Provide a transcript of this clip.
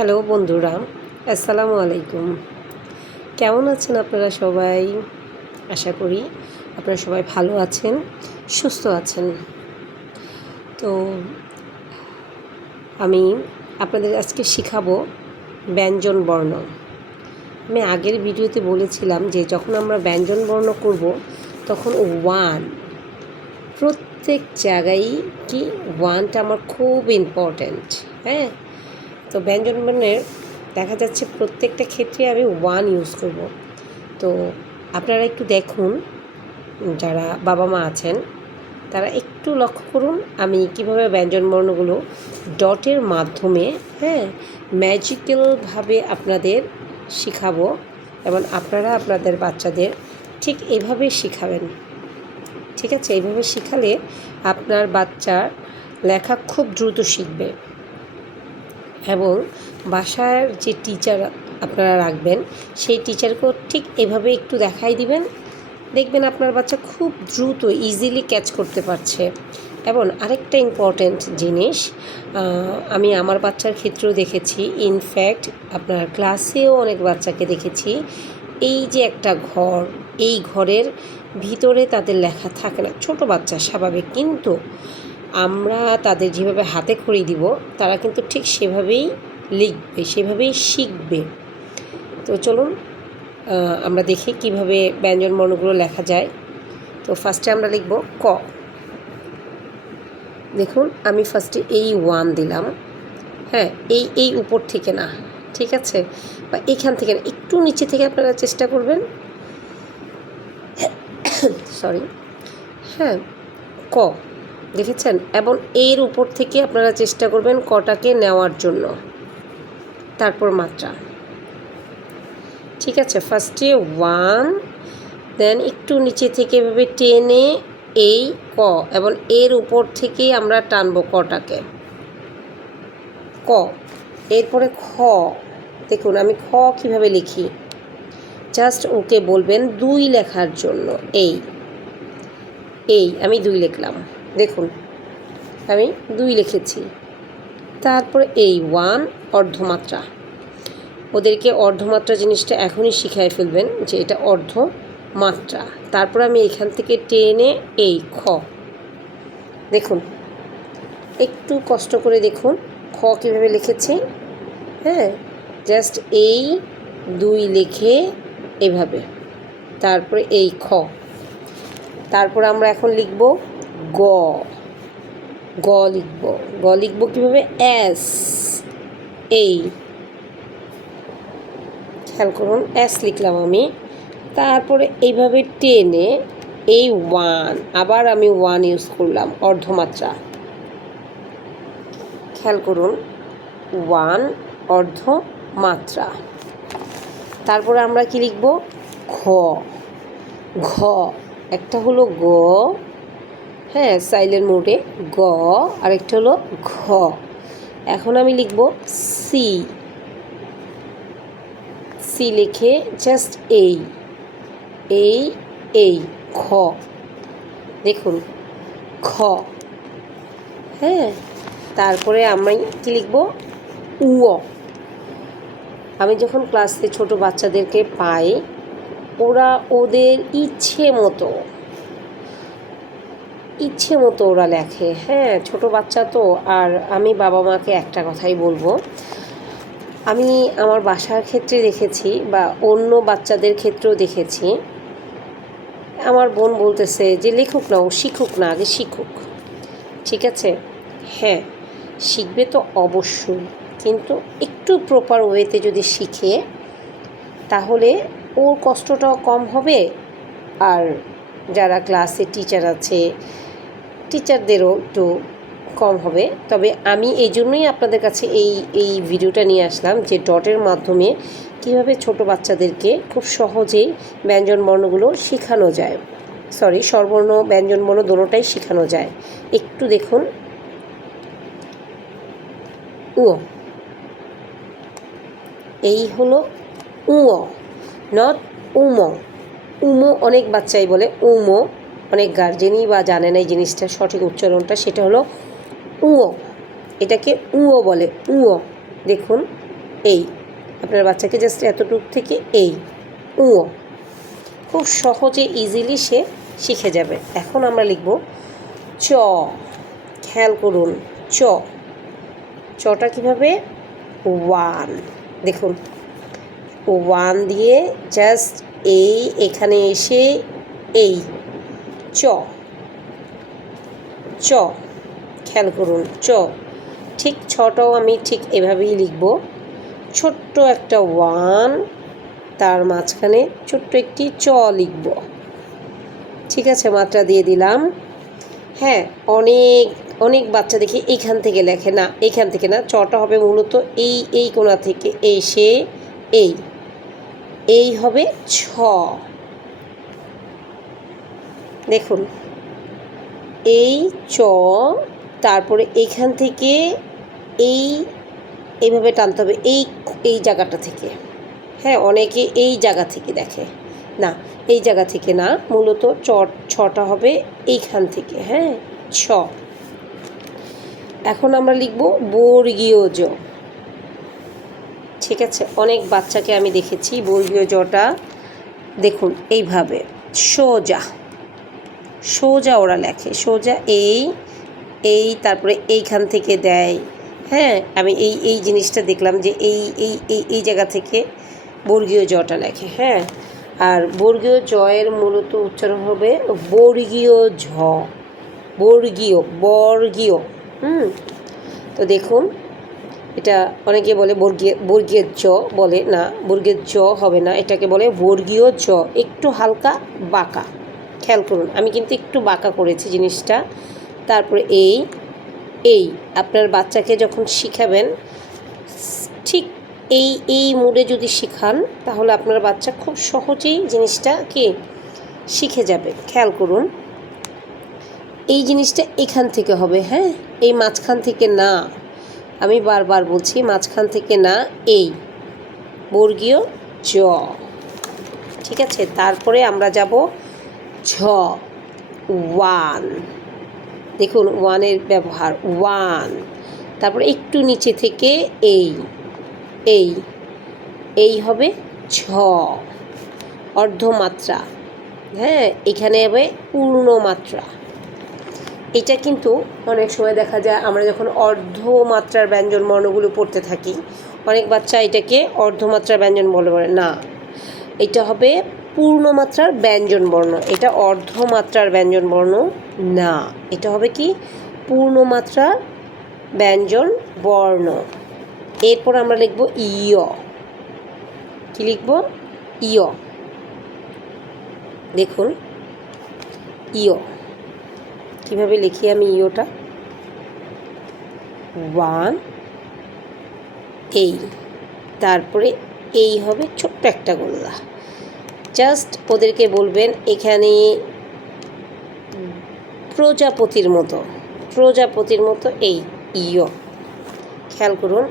Hello বন্ধুরা, আসসালামু আলাইকুম। কেমন আছেন আপনারা সবাই? আশা করি আপনারা সবাই ভালো আছেন, সুস্থ আছেন। তো আমি আপনাদের আজকে শেখাবো ব্যঞ্জন বর্ণ। আমি আগের ভিডিওতে বলেছিলাম যে যখন আমরা ব্যঞ্জন বর্ণ করব তখন ওয়ান, প্রত্যেক জায়গায় কি ওয়ানটা আমার খুব ইম্পর্ট্যান্ট। হ্যাঁ, তো ব্যঞ্জন বর্ণের দেখা যাচ্ছে প্রত্যেকটা ক্ষেত্রে আমি ওয়ান ইউজ করব। তো আপনারা একটু দেখুন, যারা বাবা মা আছেন তারা একটু লক্ষ্য করুন আমি কিভাবে ব্যঞ্জনবর্ণগুলো ডটের মাধ্যমে ম্যাজিক্যালভাবে আপনাদের শেখাবো এবং আপনারা আপনাদের বাচ্চাদের ঠিক এইভাবে শেখাবেন। ঠিক আছে, এইভাবে শেখালে আপনার বাচ্চার লেখা খুব দ্রুত শিখবে এবং বাসার যে টিচার আপনারা রাখবেন সেই টিচারকেও ঠিক এভাবে একটু দেখাই দিবেন, দেখবেন আপনার বাচ্চা খুব দ্রুত ইজিলি ক্যাচ করতে পারছে। এবং আরেকটা ইম্পর্ট্যান্ট জিনিস আমি আমার বাচ্চার ক্ষেত্রেও দেখেছি, ইনফ্যাক্ট আপনার ক্লাসেও অনেক বাচ্চাকে দেখেছি, এই যে একটা ঘর, এই ঘরের ভিতরে তাদের লেখা থাকে না, ছোট বাচ্চা স্বাভাবিক, কিন্তু আমরা তাদের যেভাবে হাতে খড়ি দিব তারা কিন্তু ঠিক সেভাবেই লিখবে, সেভাবেই শিখবে। তো চলুন আমরা দেখি কিভাবে ব্যঞ্জনবর্ণগুলো লেখা যায়। তো ফার্স্টে আমরা লিখব ক। দেখুন আমি ফার্স্টে এই ওয়ান দিলাম। হ্যাঁ, এই উপর থেকে না, ঠিক আছে, বা এইখান থেকে না, একটু নিচে থেকে আপনারা চেষ্টা করবেন। সরি, হ্যাঁ, ক দেখেছেন, এবং এর উপর থেকে আপনারা চেষ্টা করবেন কটাকে নেওয়ার জন্য, তারপর মাত্রা। ঠিক আছে, ফার্স্টে ওয়ান, দেন একটু নিচে থেকে এভাবে টেনে এই ক, এবং এর উপর থেকে আমরা টানবো কটাকে, ক। এরপরে খ, দেখুন আমি খ কিভাবে লিখি, জাস্ট ওকে বলবেন দুই লেখার জন্য, এই আমি দুই লিখলাম, দেখুন আমি দুই লিখেছি। তারপরে এই ওয়ান অর্ধমাত্রা, ওদেরকে অর্ধমাত্রা জিনিসটা এখনই শিখাই ফেলবেন যে এটা অর্ধমাত্রা। তারপর আমি এখান থেকে টেনে এই খ, দেখুন একটু কষ্ট করে দেখুন খ কীভাবে লিখেছি। হ্যাঁ, জাস্ট এই দুই লিখে এভাবে, তারপরে এই খ। তারপর আমরা এখন লিখব গ, গ লিখব, গ লিখব কীভাবে, এস, এই খেয়াল করুন, এস লিখলাম আমি। তারপরে এইভাবে টেনে এই ওয়ান, আবার আমি ওয়ান ইউজ করলাম অর্ধমাত্রা, খেয়াল করুন, ওয়ান অর্ধমাত্রা। তারপরে আমরা কি লিখব, ঘ, ঘ, একটা হলো গ, হ্যাঁ সাইলেন্ট মোডে গ, আরেকটা হলো ঘ। এখন আমি লিখব সি, সি লিখে জাস্ট এই খ, দেখুন খ। হ্যাঁ, তারপরে আমি কি লিখব, উ। আমি যখন ক্লাসে ছোট বাচ্চাদেরকে পাই, ওরা ওদের ইচ্ছে মতো ওরা লেখে। হ্যাঁ, ছোট বাচ্চা তো। আর আমি বাবা মাকে একটা কথাই বলবো, আমি আমার বাসার ক্ষেত্রে দেখেছি বা অন্য বাচ্চাদের ক্ষেত্রেও দেখেছি, আমার বোন বলতেছে যে লেখুক না, ও শিখুক না, আগে শিখুক। ঠিক আছে, হ্যাঁ শিখবে তো অবশ্যই, কিন্তু একটু প্রপার ওয়েতে যদি শিখে তাহলে ওর কষ্টটাও কম হবে, আর যারা ক্লাসে টিচার আছে টিচারদেরও একটু কম হবে। তবে আমি এই জন্যই আপনাদের কাছে এই ভিডিওটা নিয়ে আসলাম যে ডটের মাধ্যমে কীভাবে ছোট বাচ্চাদেরকে খুব সহজেই ব্যঞ্জনবর্ণগুলো শেখানো যায়, সরি স্বরবর্ণ ব্যঞ্জনবর্ণ দোনোটাই শেখানো যায়। একটু দেখুন, উ, এই হলো উ, নট উম। উমো অনেক বাচ্চাই বলে, উমো অনেক গার্জেনই বা জানে না এই জিনিসটা সঠিক উচ্চারণটা, সেটা হলো উ, এটাকে উও বলে, উ। দেখুন এই, আপনার বাচ্চাকে জাস্ট এতটুক থেকে এই উ, খুব সহজে ইজিলি সে শিখে যাবে। এখন আমরা লিখব চ, খেয়াল করুন চ, চটা কীভাবে, ওয়ান, দেখুন ওয়ান দিয়ে জাস্ট এই এখানে এসে এই চ, চ, খেয়াল করুন চ, ঠিক ছটাও আমি ঠিক এভাবেই লিখব, ছোট্ট একটা ওয়ান, তার মাঝখানে ছোট্ট একটি চ লিখব। ঠিক আছে, মাত্রা দিয়ে দিলাম। হ্যাঁ, অনেক অনেক বাচ্চা দেখি এইখান থেকে লেখে, না এইখান থেকে না, চটা হবে মূলত এই কোণা থেকে এসে এই হবে ছ, দেখুন এই চ, তারপরে এইখান থেকে এইভাবে টানতে হবে এই জায়গাটা থেকে। হ্যাঁ, অনেকে এই জায়গা থেকে দেখে, না এই জায়গা থেকে না, মূলত ছটা হবে এইখান থেকে। হ্যাঁ, ছ। এখন আমরা লিখব বর্গীয় জ। ঠিক আছে, অনেক বাচ্চাকে আমি দেখেছি বর্গীয় জটা, দেখুন এইভাবে সোজা সোজা ওরা লেখে, সোজা এই তারপরে এইখান থেকে দেয়। হ্যাঁ, আমি এই জিনিসটা দেখলাম যে এই জায়গা থেকে বর্গীয় জটা লেখে। হ্যাঁ, আর বর্গীয় জয়ের মূলত উচ্চারণ হবে বর্গীয় ঝ, বর্গীয়। তো দেখুন, এটা অনেকে বলে বর্গীয় জ বলে, না বর্গীয় জ হবে না, এটাকে বলে বর্গীয় জ, একটু হালকা বাঁকা। খেয়াল করুন, আমি কিন্তু একটু বাঁকা করেছি জিনিসটা। তারপরে এই আপনার বাচ্চাকে যখন শিখাবেন ঠিক এই মুডে যদি শিখান, তাহলে আপনার বাচ্চা খুব সহজেই জিনিসটা কি শিখে যাবে। খেয়াল করুন, এই জিনিসটা এখান থেকে হবে। হ্যাঁ, এই মাঝখান থেকে না, আমি বারবার বলছি মাঝখান থেকে না, এই বর্গীয় জ। ঠিক আছে, তারপরে আমরা যাব ঝ, ওয়ান, দেখুন ওয়ানের ব্যবহার, ওয়ান, তারপরে একটু নিচে থেকে এই হবে ছ, অর্ধমাত্রা। হ্যাঁ, এখানে হবে পূর্ণমাত্রা। এটা কিন্তু অনেক সময় দেখা যায় আমরা যখন অর্ধমাত্রার ব্যঞ্জন বর্ণগুলো পড়তে থাকি, অনেক বাচ্চা এটাকে অর্ধমাত্রার ব্যঞ্জন বলে না, এটা হবে পূর্ণমাত্রার ব্যঞ্জন বর্ণ, এটা অর্ধমাত্রার ব্যঞ্জন বর্ণ না, এটা হবে কি পূর্ণমাত্রার ব্যঞ্জন বর্ণ। এরপর আমরা লিখব ইয়। কি লিখব, ইয়, দেখুন ইয় কীভাবে লিখি আমি, ইয়োটা ওয়ান, এই, তারপরে এই হবে ছোট্ট একটা গোল্লা। জাস্ট ওদেরকে বলবেন এখানে প্রজাপতির মতো এই ইয়। খেয়াল করুন,